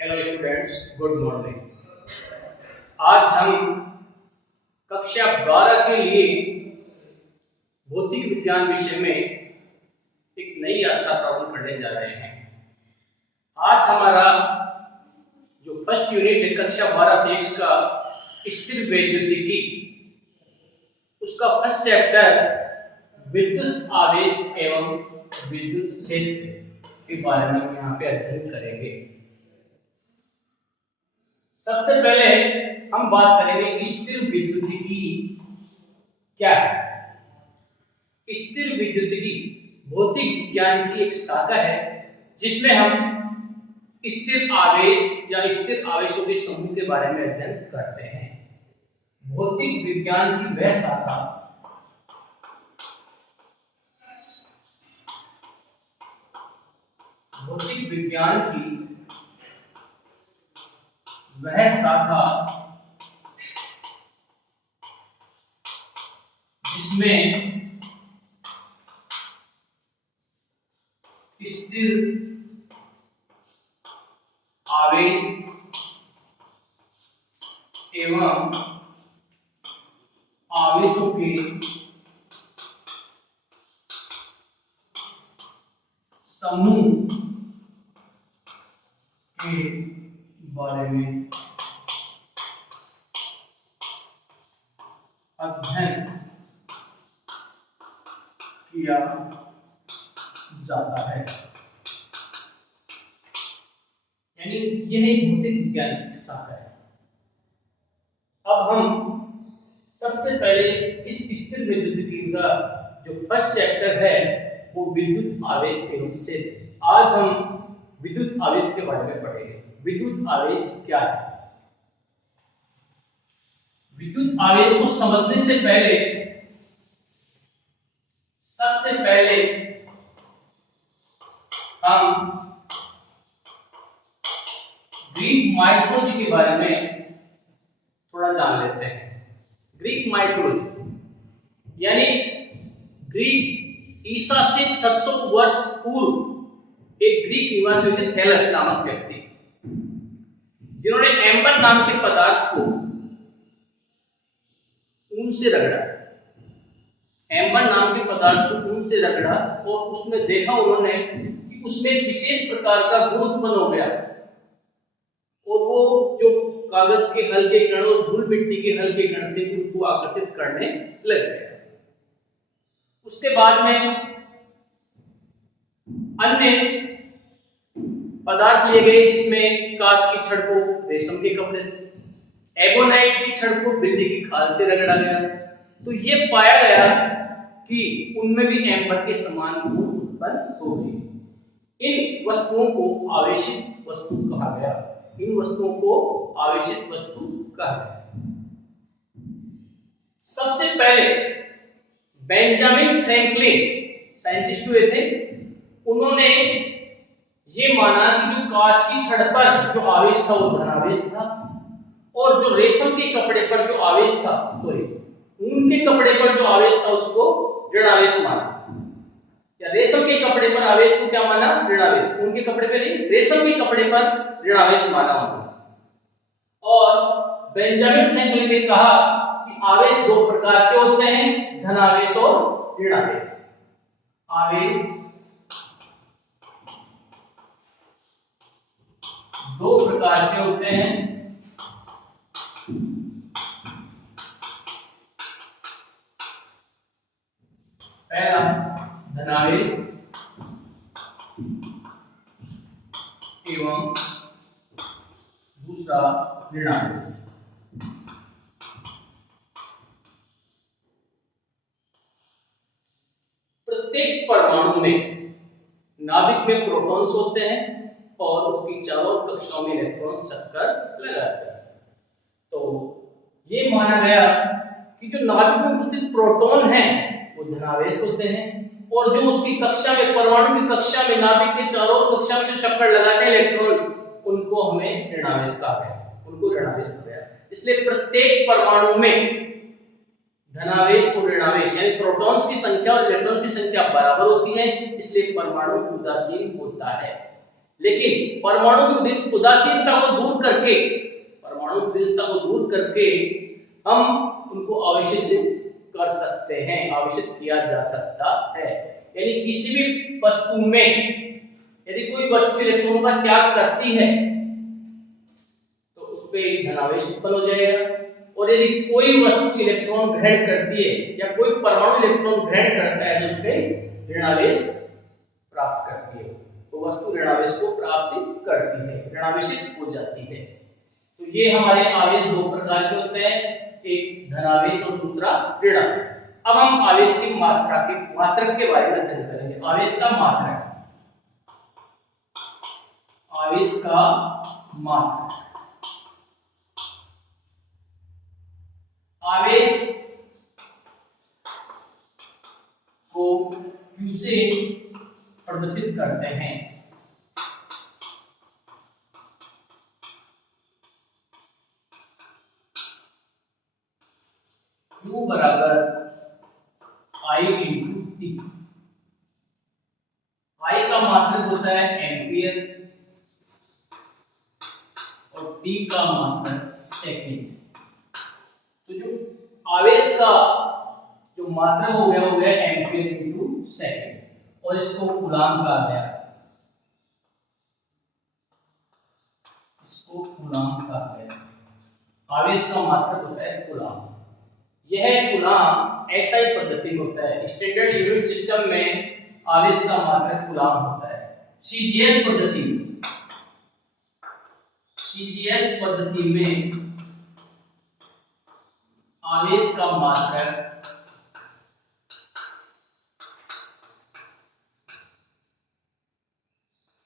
Hello students, good morning. आज हम कक्षा 12 के लिए भौतिक विज्ञान विषय में एक नई यात्रा प्रारंभ करने जा रहे हैं। आज हमारा जो फर्स्ट यूनिट है कक्षा 12 फिजिक्स का स्थिर वैद्युतिकी, उसका फर्स्ट चैप्टर विद्युत आवेश एवं विद्युत क्षेत्र के बारे में हम यहाँ पे अध्ययन करेंगे। सबसे पहले हम बात करेंगे स्थिर विद्युतिकी क्या है। स्थिर विद्युतिकी भौतिक विज्ञान की एक शाखा है जिसमें हम स्थिर आवेश या स्थिर आवेशों के समूह के बारे में अध्ययन करते हैं। भौतिक विज्ञान की वह शाखा भौतिक विज्ञान की वह शाखा जिसमें स्थिर आवेश एवं आवेशों के समूह के बारे में अध्ययन किया जाता है। यानी यह एक भौतिक विज्ञान की शाखा है। अब हम सबसे पहले इस स्थिर विद्युतिकी का जो फर्स्ट चैप्टर है वो विद्युत आवेश एवं क्षेत्र। आज हम विद्युत आवेश के बारे में पढ़ेंगे। विद्युत आवेश क्या है? विद्युत आवेश को समझने से पहले सबसे पहले हम ग्रीक माइथोलॉजी के बारे में थोड़ा जान लेते हैं। ग्रीक माइथोलॉजी यानी ग्रीक ईसा से 600 वर्ष पूर्व एक ग्रीक निवासी थे थैलस नामक व्यक्ति, जिन्होंने एम्बर नाम के पदार्थ को ऊन से रगड़ा। एम्बर नाम के पदार्थ को ऊन से रगड़ा और उसमें देखा उन्होंने कि उसमें एक विशेष प्रकार का गुण उत्पन्न हो गया और वो जो कागज के हल्के कण और धूल मिट्टी के हल्के कण थे उनको आकर्षित करने लग गया। उसके बाद में अन्य पदार्थ लिए गए जिसमें कांच की छड़ को रेशम के कपड़े से, एबोनाइट की छड़ को बिल्ली की खाल से रगड़ा गया। तो ये पाया गया कि उनमें भी एम्बर के समान गुण उत्पन्न हो गए। इन वस्तुओं को आवेशित वस्तु कहा गया। इन वस्तुओं को आवेशित वस्तु कहा गया। सबसे पहले बेंजामिन फ्रैंकलिन साइंटिस्ट हुए थे। उन्होंने ये माना कि जो कांच की छड़ पर जो आवेश था वो धनावेश था और जो रेशम के कपड़े पर जो आवेश था, ऊन के कपड़े पर जो आवेश था उसको ऋणावेश माना। या रेशम के कपड़े पर आवेश को क्या माना? ऋणावेश। ऊन के कपड़े पर नहीं, रेशम के कपड़े पर ऋणावेश माना उन्होंने। और बेंजामिन फ्रैंकलिन ने कहा कि आवेश दो प्रकार के होते हैं, धनावेश और ऋणावेश। आवेश दो प्रकार के होते हैं, पहला धनावेश एवं दूसरा ऋणावेश। प्रत्येक परमाणु में नाभिक में प्रोटॉन्स होते हैं और उसकी चारों कक्षाओं में इलेक्ट्रॉन चक्कर लगाते हैं। तो ये माना गया कि जो नाभिक में उपस्थित प्रोटॉन हैं वो धनावेश होते हैं और जो उसकी कक्षा में, परमाणु की कक्षा में, नाभिक के चारों कक्षा में जो चक्कर लगाते हैं इलेक्ट्रॉन, उनको हमें ऋणावेश कहा गया, उनको ऋणावेश कहा गया। इसलिए प्रत्येक परमाणु में धनावेश और ऋणावेश यानी प्रोटॉन्स की संख्या और इलेक्ट्रॉन्स की संख्या बराबर होती है, इसलिए परमाणु उदासीन होता है। लेकिन परमाणु की उदासीनता को दूर करके, परमाणु की उदासीनता को दूर करके हम उनको आवेशित कर सकते हैं, आवेशित किया जा सकता है। यानी किसी भी वस्तु में यदि कोई वस्तु इलेक्ट्रॉन का त्याग करती है तो उस पे एक धनावेश उत्पन्न हो जाएगा, और यदि कोई वस्तु इलेक्ट्रॉन ग्रहण करती है या कोई परमाणु इलेक्ट्रॉन ग्रहण करता है तो उस पे ऋणावेश प्राप्त करती है, वो वस्तु ऋणावेश को प्राप्त करती है, ऋणावेशित हो जाती है। तो ये हमारे आवेश दो प्रकार के होते हैं, एक धनावेश और दूसरा ऋणावेश। अब हम आवेश की मात्रक के बारे में अध्ययन करेंगे। आवेश का मात्रक, आवेश का मात्रक, आवेश को Q से प्रदर्शित करते हैं। Q बराबर I इंटू टी। I का मात्रक होता है एम्पियर और टी का मात्रक सेकेंड। तो जो आवेश का जो मात्रक हो गया एम्पियर इंटू सेकेंड, और इसको कूलाम कहा गया, इसको कूलाम कहा गया। आवेश का मात्रक होता है कूलाम। यह कूलाम एसआई पद्धति में होता है। स्टैंडर्ड यूनिट सिस्टम में आवेश का मात्रक कूलाम होता है। सीजीएस पद्धति में, सीजीएस पद्धति में आवेश का मात्रक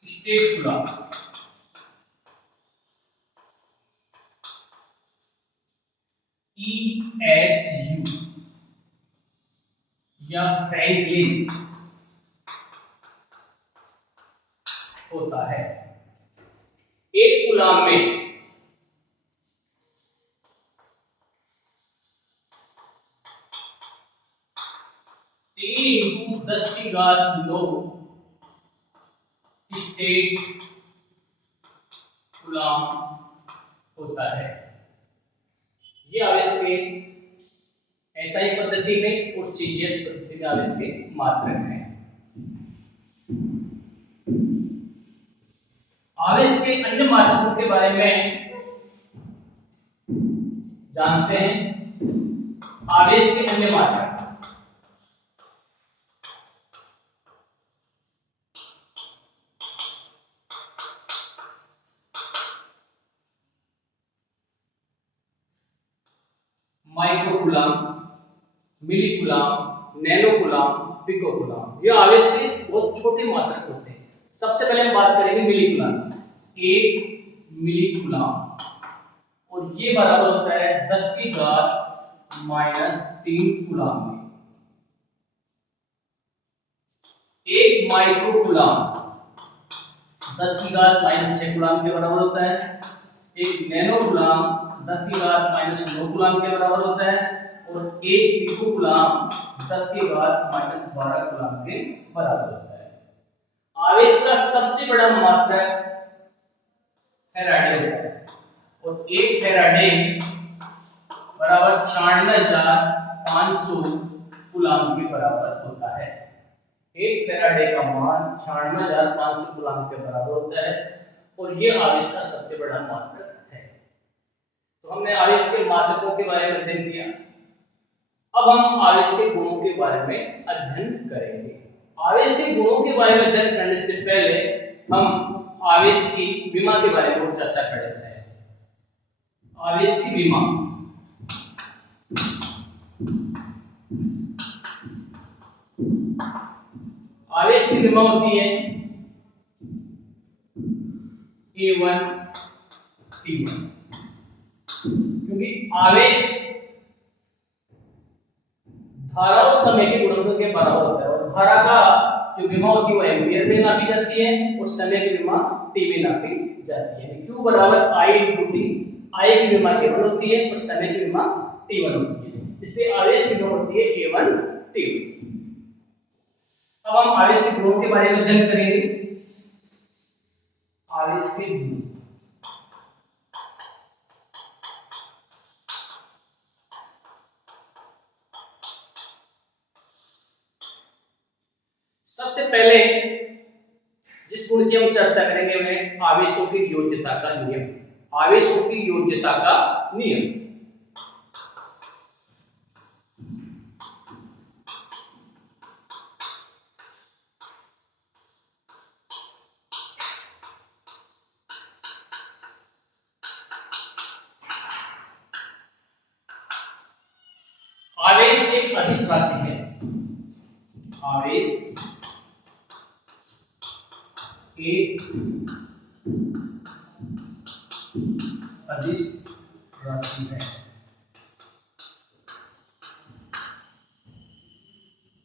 स्टेट कूलाम, ESU या फ्रैंकलिन होता है। एक कूलाम में 3 × 10⁻⁹ स्टेट कूलाम होता है। ये आवेश के एसआई पद्धति में और सीजीएस पद्धति में आवेश के मात्रक हैं। आवेश के अन्य मात्रकों के बारे में जानते हैं। आवेश के अन्य मात्रक, micro coulomb, milli coulomb, nano coulomb, pico coulomb. ये आवेश के बहुत छोटे मात्रक होते हैं। सबसे पहले हम बात करेंगे मिली कूलाम। 1 मिली कूलाम, और ये बराबर होता है 10⁻³ कूलाम में। 1 माइक्रो कूलाम 10⁻⁻6 कूलाम के बराबर होता है। एक नैनो कूलाम 10⁻⁻9 कूलाम के बराबर होता है, और एक पिको कूलाम 10⁻⁻12 कूलाम के बराबर होता है। आवेश का सबसे बड़ा मात्रक फैराडे होता है, और एक फैराडे बराबर 96,500 कूलाम के बराबर होता है। एक फैराडे का मान 96,500 कूलाम के बराबर होता है, और ये आवेश का सबसे बड़ा मात्रक है। तो हमने आवेश के मात्रकों के बारे में अध्ययन किया। अब हम आवेश के गुणों के बारे में अध्ययन करेंगे। आवेश के गुणों के बारे में अध्ययन करने से पहले हम आवेश की विमा के बारे में चर्चा कर लेते हैं। आवेश की विमा, आवेश की विमा होती है A1 T1, क्योंकि आवेश धारा और समय के गुणनफल के बराबर होता है, और धारा का जो विमा होती है वो एम्पियर में नापी जाती है, और समय की विमा टी में नापी जाती है। Q बराबर I × T। I की विमा A1 होती है और समय की विमा T1 होती है, इसलिए आवेश की विमा होती है A1 T1। अब हम आवेश के गुणों के बारे में अध्ययन करेंगे। आवेश के गुण। सबसे पहले जिस गुण की हम चर्चा करेंगे वह आवेशों की योज्यता का नियम। आवेशों की योज्यता का नियम। आवेश एक अदिश राशि है। आवेश एक अदिश राशि है।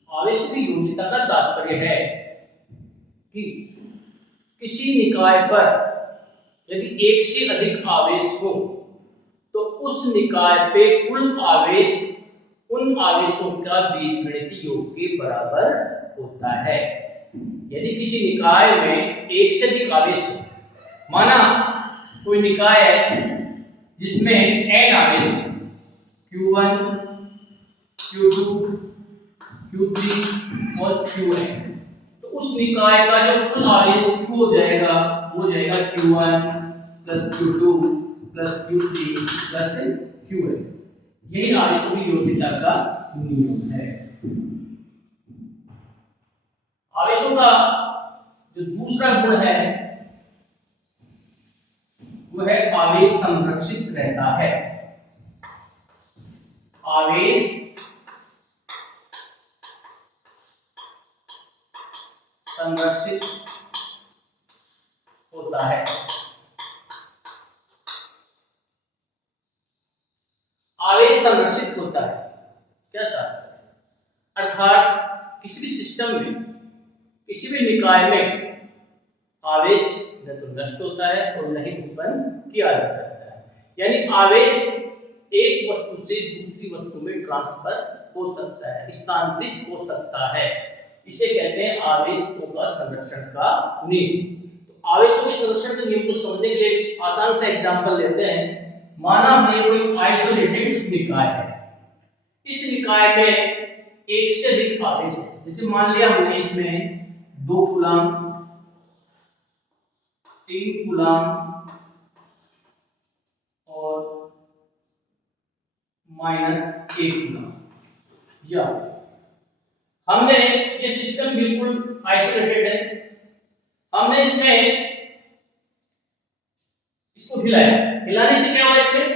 आवेश की योज्यता का तात्पर्य है कि किसी निकाय पर यदि एक से अधिक आवेश हो तो उस निकाय पे कुल आवेश उन आवेशों का बीजगणितीय योग के बराबर होता है। यदि किसी निकाय में एक से अधिक आवेश हो, माना कोई निकाय है जिसमें n आवेश है, Q1, Q2, Q3 और Qn, तो उस निकाय का जो कुल आवेश Q हो जाएगा वो हो जाएगा Q1 plus Q2 plus Q3 plus Qn। यही आवेशों की योज्यता का नियम है। आवेशों का जो दूसरा गुण है वो है आवेश संरक्षित रहता है। आवेश संरक्षित होता है। आवेश संरक्षित होता है क्या था? अर्थात किसी भी सिस्टम में, किसी भी निकाय में आवेश न तो नष्ट होता है और न ही उत्पन्न किया जा सकता है। यानी आवेश एक वस्तु से दूसरी वस्तु में ट्रांसफर हो सकता है, स्थानांतरित हो सकता है। इसे कहते हैं आवेशों का संरक्षण का नियम। तो आवेशों के संरक्षण के नियम को समझने के लिए आसान सा एग्जांपल लेते हैं। माना हमने कोई आइसोलेटेड निकाय है, इस निकाय में एक से अधिक आवेश है। जैसे मान लिया हमने इसमें 2 कूलम, 3 कूलम और -1 कूलम यह आवेश। हमने ये सिस्टम बिल्कुल आइसोलेटेड है, हमने इसमें इसको हिलाया, हिलाने से क्या हुआ? इसमें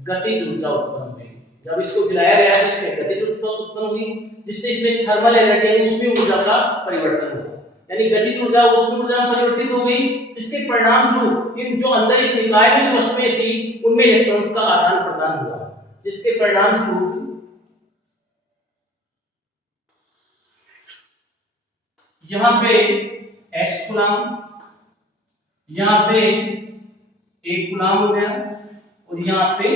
गतिज ऊर्जा उत्पन्न हुई। जब इसको हिलाया गया तो इसमें गतिज ऊर्जा उत्पन्न हुई, जिससे इसमें थर्मल एनर्जी यानी ऊष्मीय ऊर्जा का परिवर्तन हुआ। यानी गतिज ऊर्जा ऊष्मीय ऊर्जा में परिवर्तित हो गई, जिसके परिणाम स्वरूप इन जो अंदर इस निकाय में जो वस्तुएं थी उनमें इलेक्ट्रॉन्स का आदान प्रदान हुआ, जिसके परिणाम स्वरूप यहाँ पे x कूलम, यहाँ पे 1 कूलम हो गया और यहाँ पे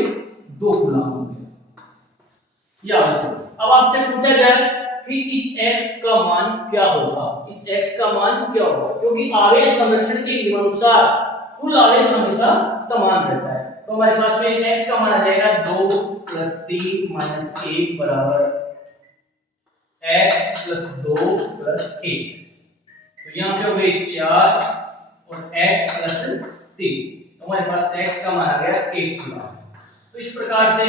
2 कूलम हो गया। यह आवश्यक। अब आपसे पूछा जाए कि इस x का मान क्या होगा? इस x का मान क्या होगा? क्योंकि आवेश संरक्षण के नियमानुसार कुल आवेश हमेशा समान रहता है। तो हमारे पास में x का मान आ जाएगा 2 + 3 - 1 बराबर x + 2 + 1। तो यहाँ पे हो गए 4 और x + 3, तो हमारे पास x का मान आ गया 1 कूलम। तो इस प्रकार से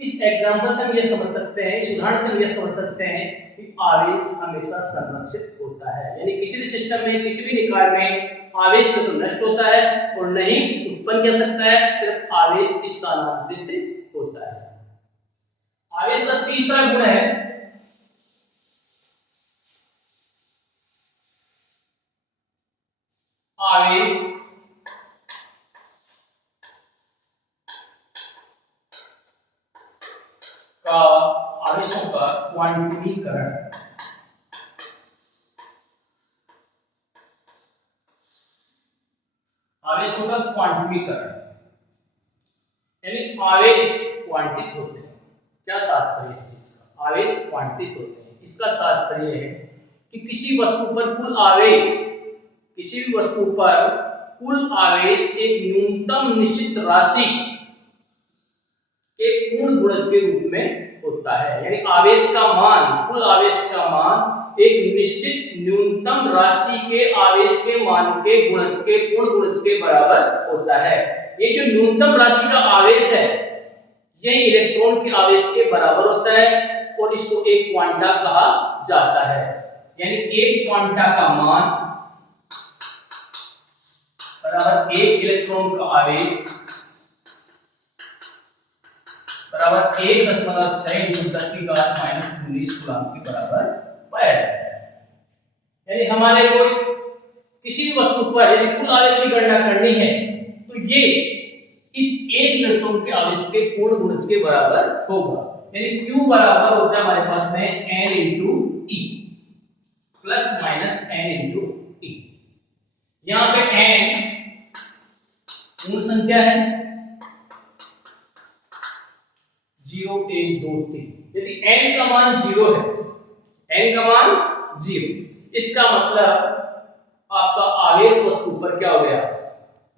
इस एग्जांपल से हम ये समझ सकते हैं, इस उदाहरण से हम ये समझ सकते हैं कि आवेश हमेशा संरक्षित होता है। यानी किसी भी सिस्टम में, किसी भी निकाय में आवेश न तो नष्ट होता है और न ही उत्पन्न किया सकता है, सिर्फ आवेश स्थानांतरित होता है। आवेश का तीसरा गुण है आवेश का आवेशों का क्वांटमीकरण। आवेशों का क्वांटमीकरण यानी आवेश क्वांटित होते हैं। क्या तात्पर्य इस चीज का? आवेश क्वांटित होते हैं, इसका तात्पर्य है कि किसी वस्तु पर कुल आवेश, किसी भी वस्तु पर कुल आवेश एक न्यूनतम निश्चित राशि के पूर्ण गुणज के रूप में होता है। यानी आवेश का मान, कुल आवेश का मान एक निश्चित न्यूनतम राशि के आवेश के मान के गुणज के पूर्ण गुणज के बराबर होता है। ये जो न्यूनतम राशि का आवेश है यह इलेक्ट्रॉन के आवेश के बराबर होता है और इसको एक क्वांटा कहा जाता है। यानी एक क्वांटा का मान बराबर एक इलेक्ट्रॉन का आवेश बराबर 1.6 × 10⁻⁻19 कूलम के बराबर पाया जाता है। यानी हमारे को किसी भी वस्तु पर यदि कुल आवेश की गणना करनी है तो ये इस एक इलेक्ट्रॉन के आवेश के पूर्ण गुणज के बराबर होगा। यानी Q बराबर होता है हमारे पास में n × E plus minus n × E। यहाँ पे n पूर्ण संख्या है 0 1 2 3। यदि n का मान 0 है, n का मान 0, इसका मतलब आपका आवेश वस्तु पर क्या हो गया?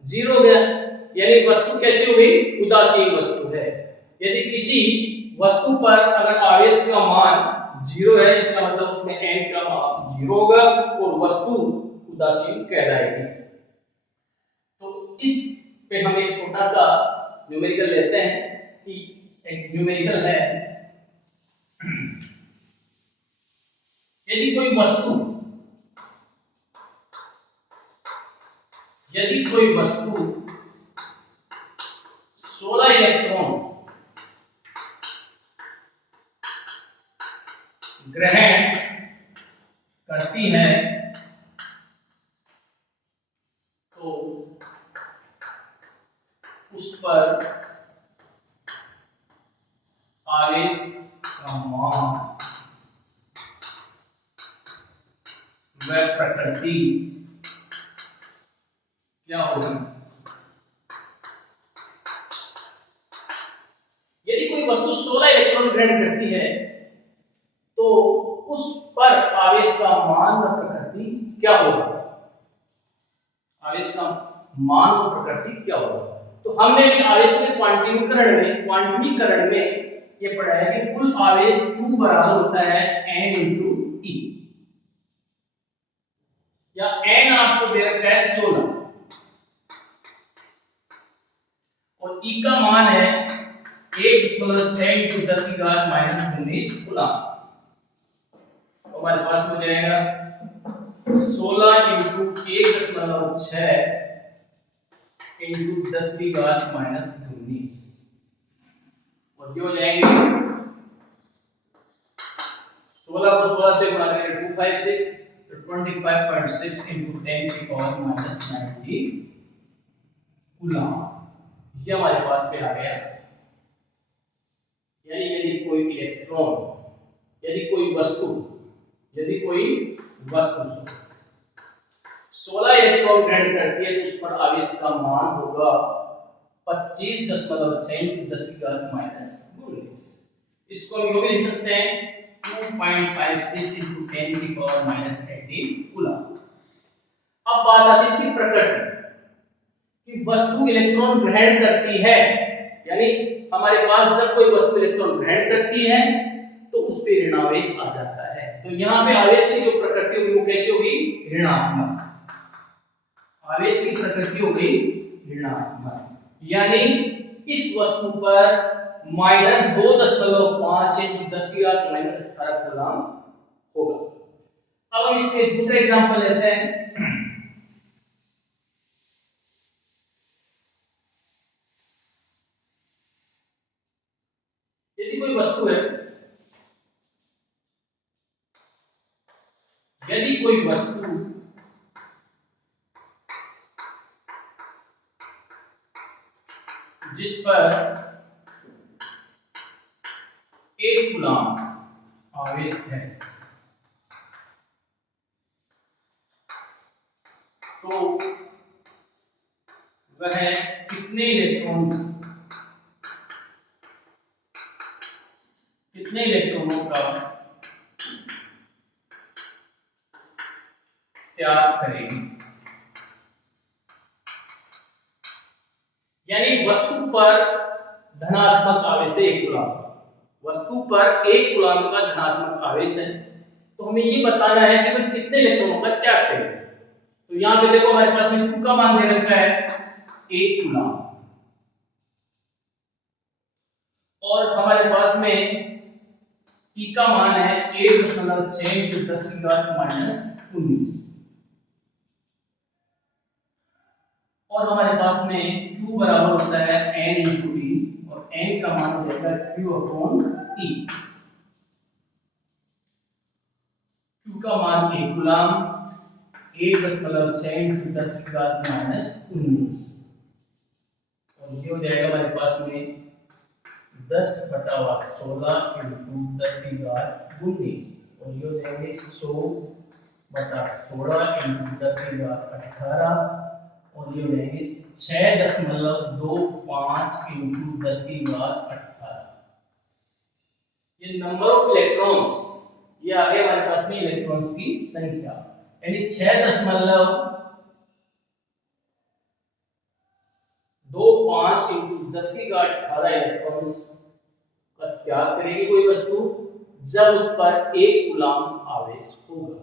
0 हो गया। यानी वस्तु कैसी हो गई? उदासीन वस्तु है। यदि किसी वस्तु पर अगर आवेश का मान 0 है, इसका मतलब उसमें n का मान 0 होगा और वस्तु उदासीन कहलाएगी। तो इस पे हम एक छोटा सा न्यूमेरिकल लेते हैं कि एक न्यूमेरिकल है, यदि कोई वस्तु 16 इलेक्ट्रॉन ग्रहण करती है तो उस पर आवेश का मान व प्रकृति क्या होगी? यदि कोई वस्तु 16 इलेक्ट्रॉन ग्रहण करती है तो उस पर आवेश का मान व प्रकृति क्या होगा? आवेश का मान और प्रकृति क्या होगा? तो हमने भी आवेश के क्वांटमीकरण में ये पढ़ा है कि कुल आवेश Q बराबर होता है n × E, या n आपको दे रखा है 16 और E का मान है 1.6 × 10⁻⁻19 कूलम। तो हमारे पास हो जाएगा 16 × 1.6 × 10⁻⁻19 और ये हो जाएंगे 16 को 16 से गुणा करेंगे 256 तो 25.6 × 10⁻⁻90 कूलम। ये हमारे पास में आ गया। यानी यदि कोई इलेक्ट्रॉन, यदि कोई वस्तु 16 इलेक्ट्रॉन ग्रहण करती है तो उस पर आवेश का मान होगा 25.6 × 10⁻⁻19। इसको हम यूं भी लिख सकते हैं 2.56 × 10⁻18 कूलम। अब बात आती है इसकी प्रकृति कि वस्तु इलेक्ट्रॉन ग्रहण करती है। यानी हमारे पास जब कोई वस्तु इलेक्ट्रॉन ग्रहण करती है तो उस पर ऋणावेश आ जाता है। तो यहाँ पे आवेश की जो प्रकृति होगी वो कैसी होगी? ऋणात्मक। आवेश की प्रकृति होगी ऋणात्मक। यानी इस वस्तु पर -2.5 × 10⁻18 कूलम होगा। अब हम इसके दूसरे एग्जांपल लेते हैं। यदि कोई वस्तु है, यदि कोई वस्तु जिस पर 1 कूलम आवेश है तो वह कितने इलेक्ट्रॉनों का त्याग करेगी? यानी वस्तु पर धनात्मक आवेश है 1 कूलम। वस्तु पर 1 कूलम का धनात्मक आवेश है, तो हमें ये बताना है कि वह कितने इलेक्ट्रॉनों का त्याग करेगा। तो यहाँ पे देखो हमारे पास में Q का मान दे रखा है 1 कूलम, और हमारे पास में E का मान है 1.6 × 10⁻⁻⁹ और हमारे पास में Q बराबर होता है N × D, और N का मान हो जाएगा Q/E। Q का मान 1 कूलम, 1.6 × 10⁻⁻⁹, और ये हो जाएगा हमारे पास में 10/16 × 10⁻⁹, और ये हो जाएंगे 100/16 × 10⁻18, और ये हो जाएंगे 6.25 × 10⁻18। ये नंबर ऑफ इलेक्ट्रॉन्स, ये आ गया हमारे पास में इलेक्ट्रॉन्स की संख्या, यानी 6.25 × 10⁻18 इलेक्ट्रॉन्स का त्याग करेगी कोई वस्तु जब उस पर 1 कूलम आवेश होगा।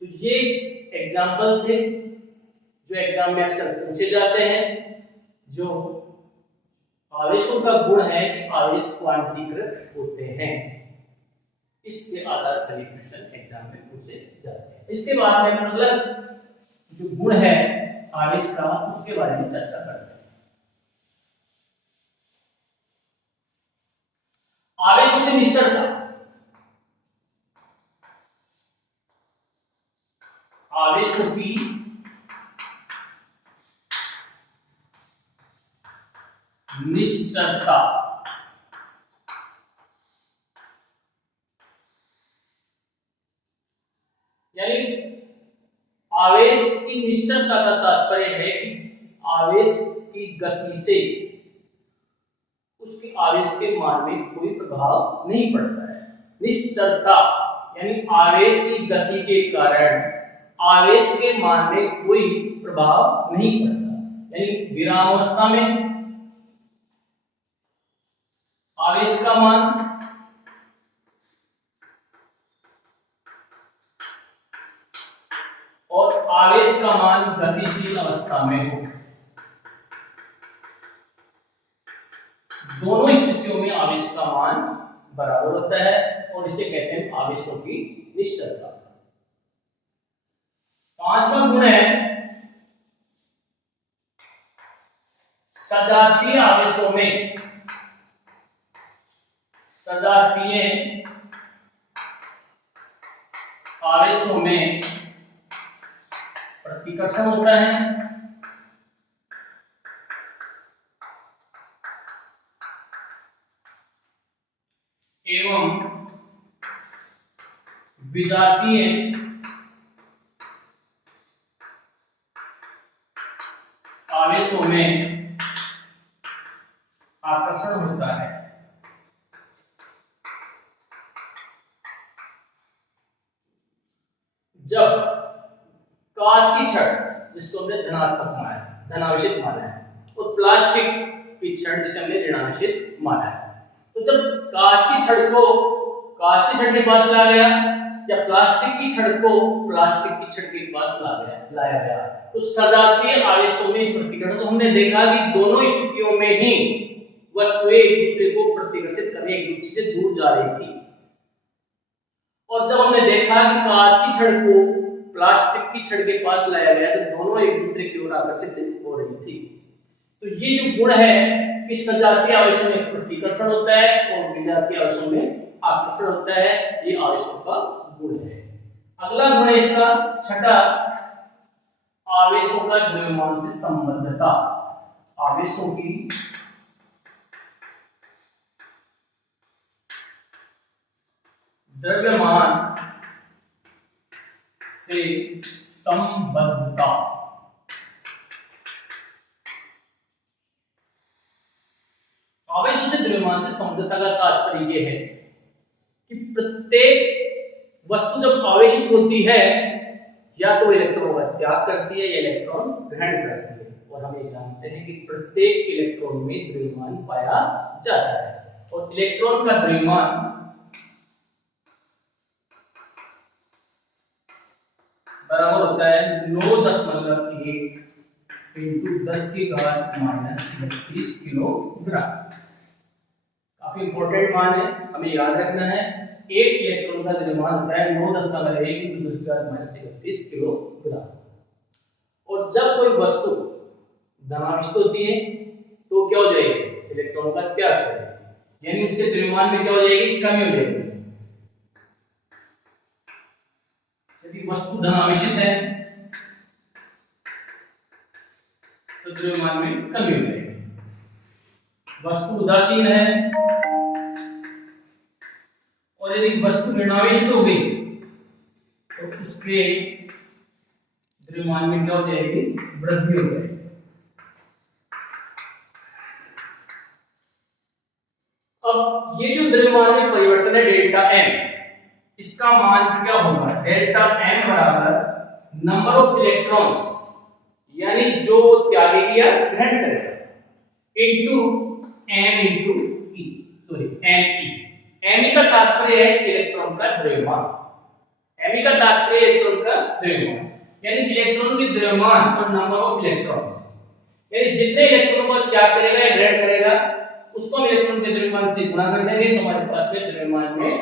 तो ये एग्जाम्पल थे जो एग्जाम में अक्सर पूछे जाते हैं, जो आवेशों का गुण है कि आवेश क्वांटीकृत होते हैं, इसके आधार पर ये क्वेश्चन एग्जाम में पूछे जाते हैं। इसके बाद में अगला जो गुण है आवेश का, उसके बारे में चर्चा करते हैं। आवेशों की निष्ठता। आवेशों की निश्चलता, यानी आवेश की निश्चलता का तात्पर्य है कि आवेश की गति से उसके आवेश के मान में कोई प्रभाव नहीं पड़ता है। निश्चलता यानी आवेश की गति के कारण आवेश के मान में कोई प्रभाव नहीं पड़ता, यानी विरामावस्था में आवेश का मान और आवेश का मान गतिशील अवस्था में हो, दोनों स्थितियों में आवेश का मान बराबर होता है, और इसे कहते हैं आवेशों की निश्चलता। 5वां गुण है सजातीय आवेशों में, सजातीय आवेशों में प्रतिकर्षण होता है एवं विजातीय आवेशों में आकर्षण होता है। जब कांच की छड़, जिसको हमने धनात्मक माना है, धनावेशित माना है, और प्लास्टिक की छड़ जिसे हमने ऋणावेशित माना है, तो जब कांच की छड़ को कांच की छड़ के पास लाया गया या प्लास्टिक की छड़ को प्लास्टिक की छड़ के पास लाया गया, तो सजातीय आवेशों में प्रतिकर्षण, तो हमने देखा कि दोनों स्थितियों में ही वस्तुएं एक दूसरे को प्रतिकर्षित करने एक दूसरे से दूर जा रही थी। और जब हमने देखा कि कांच की छड़ को प्लास्टिक की छड़ के पास लाया गया, तो दोनों एक दूसरे की ओर आकर्षित हो रही थी। तो ये जो गुण है कि सजातीय आवेशों में प्रतिकर्षण होता है और विजातीय आवेशों में आकर्षण होता है, ये आवेशों का गुण है। अगला गुण है इसका छठा, आवेशों का द्रव्यमान से संबद्धता। आवेशों की द्रव्यमान से संबद्धता। आवेशों से द्रव्यमान से संबद्धता का तात्पर्य यह है कि प्रत्येक वस्तु जब आवेशित होती है, या तो इलेक्ट्रॉन का त्याग करती है या इलेक्ट्रॉन ग्रहण करती है, और हम ये जानते हैं कि प्रत्येक इलेक्ट्रॉन में द्रव्यमान पाया जाता है और इलेक्ट्रॉन का द्रव्यमान बराबर होता है 9.1 इंटू 10⁻³ किलोग्राम। काफी इंपॉर्टेंट मान है, हमें याद रखना है। एक इलेक्ट्रॉन का द्रव्यमान होता है 9.1 इंटू 10⁻³ किलोग्राम। और जब कोई वस्तु धनावेशित होती है तो क्या हो जाएगी, इलेक्ट्रॉन का त्याग करेगी, यानी उसके द्रव्यमान में क्या हो जाएगी, कमी हो जाएगी। यदि वस्तु धनावेशित है तो द्रव्यमान में कमी हो जाएगी। वस्तु उदासीन है और यदि वस्तु ऋणावेशित हो गई तो उसके द्रव्यमान में क्या हो जाएगी, वृद्धि हो जाएगी। अब ये जो द्रव्यमान में परिवर्तन है डेल्टा एम, इसका मान क्या होगा, डेल्टा एम बराबर नंबर ऑफ इलेक्ट्रॉन्स, यानी जो त्यागेगी या ग्रहण करेगा, into M into E, sorry M E. M E का तात्पर्य है इलेक्ट्रॉन का द्रव्यमान, एम ई का तात्पर्य इलेक्ट्रॉन का द्रव्यमान, यानी इलेक्ट्रॉन की द्रव्यमान और नंबर ऑफ इलेक्ट्रॉन्स, यानी जितने इलेक्ट्रॉनों को त्याग करेगा या ग्रहण करेगा उसको हम इलेक्ट्रॉन के द्रव्यमान से गुणा कर देंगे तो हमारे पास में द्रव्यमान में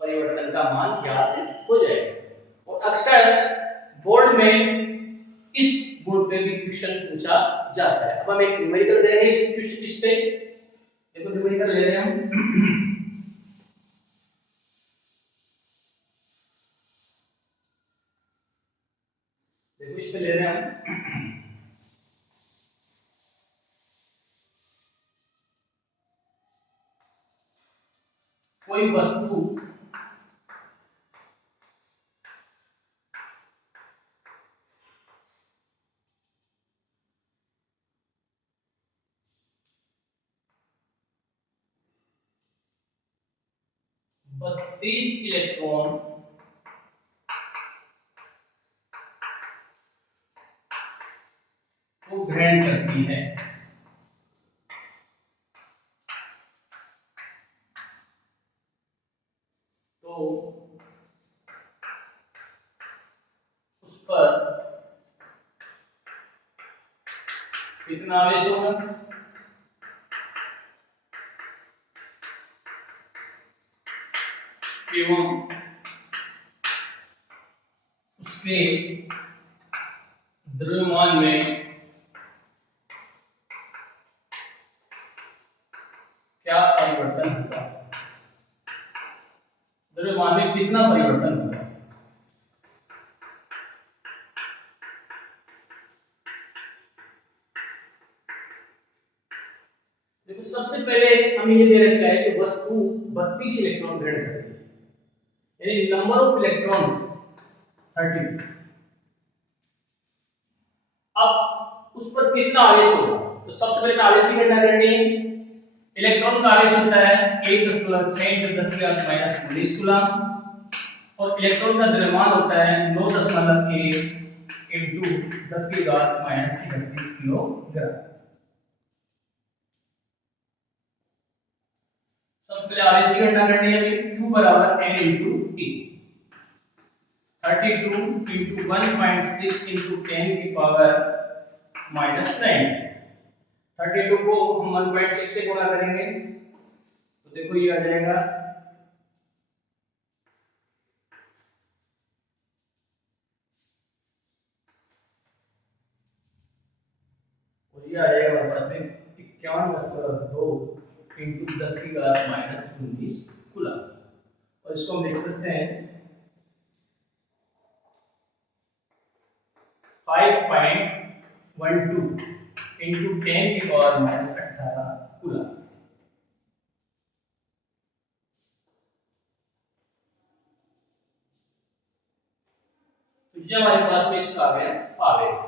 परिवर्तन का मान ज्ञात हो जाएगा। और अक्सर बोर्ड में इस गुण पे भी क्वेश्चन पूछा जाता है। अब हम एक न्यूमेरिकल ले रहे हैं इस पे, देखो न्यूमेरिकल ले रहे हैं हम। देखो इस पे ले रहे हैं हम कोई वस्तु बत्तीस इलेक्ट्रॉन को ग्रहण करती है, तो उस पर कितना आवेश होगा, एवं उसके द्रव्यमान में क्या परिवर्तन होगा, द्रव्यमान में कितना परिवर्तन होगा। देखो सबसे पहले हमें ये दे रखा है कि वस्तु 32 इलेक्ट्रॉन ग्रहण करेगी, यानी नंबर ऑफ इलेक्ट्रॉन्स 30। अब उस पर कितना आवेश होगा, तो सबसे पहले आवेश की गणना करनी है। इलेक्ट्रॉन का आवेश होता है 1.6 इंटू 10⁻⁻19 कूलम और इलेक्ट्रॉन का द्रव्यमान होता है 9.1 इंटू 10⁻31 किलोग्राम। सबसे पहले आवेश की गणना करनी है, Q बराबर m into T। 32 into 1.6 into 10 की पावर -9। 32 को हम 1.6 से गुणा करेंगे तो देखो ये आ जाएगा और ये आ जाएगा हमारे पास में 51.2 इंटू 10⁻⁻19 कूलम। और इसको हम लिख सकते हैं 5.12 इंटू 10 की पावर -18 कूलम। तो ये हमारे पास में इसका आ गया आवेश।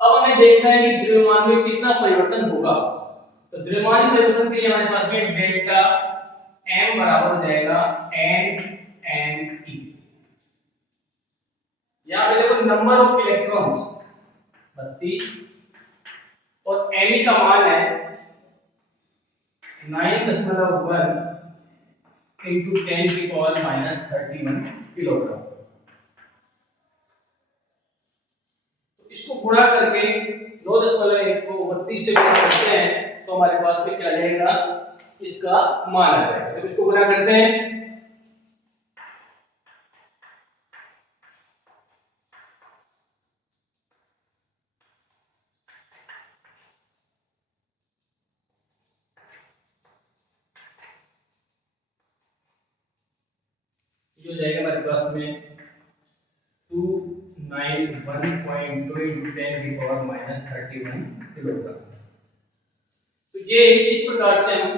अब हमें देखना है कि द्रव्यमान में कितना परिवर्तन होगा, तो द्रव्यमान परिवर्तन के लिए हमारे पास में डेल्टा m बराबर हो जाएगा n m e। यहाँ पे देखो नंबर ऑफ इलेक्ट्रॉन्स 32 और एम का मान है 9.1 इंटू 10⁻³ किलोग्राम। तो इसको गुणा करके 9.1 को 32 से गुणा करते हैं तो हमारे पास में क्या रहेगा, इसका मान आ जाएगा। तो इसको गुणा करते हैं, ये हो जाएगा हमारे पास में 291.2 इंटू 10⁻³ किलोग्राम। तो ये इस प्रकार से हम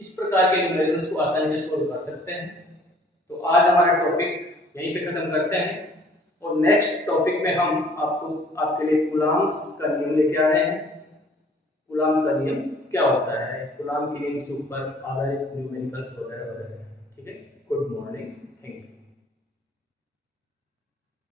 इस प्रकार के न्यूमेरिकल्स को आसानी से सोल्व कर सकते हैं। तो आज हमारा टॉपिक यहीं पे खत्म करते हैं और नेक्स्ट टॉपिक में हम आपके लिए कूलम्ब्स का नियम लेके आ रहे हैं। कूलम्ब का नियम क्या होता है, कूलम्ब के नियम से ऊपर आधारित न्यूमेरिकल्स वगैरह वगैरह। ठीक है, गुड मॉर्निंग।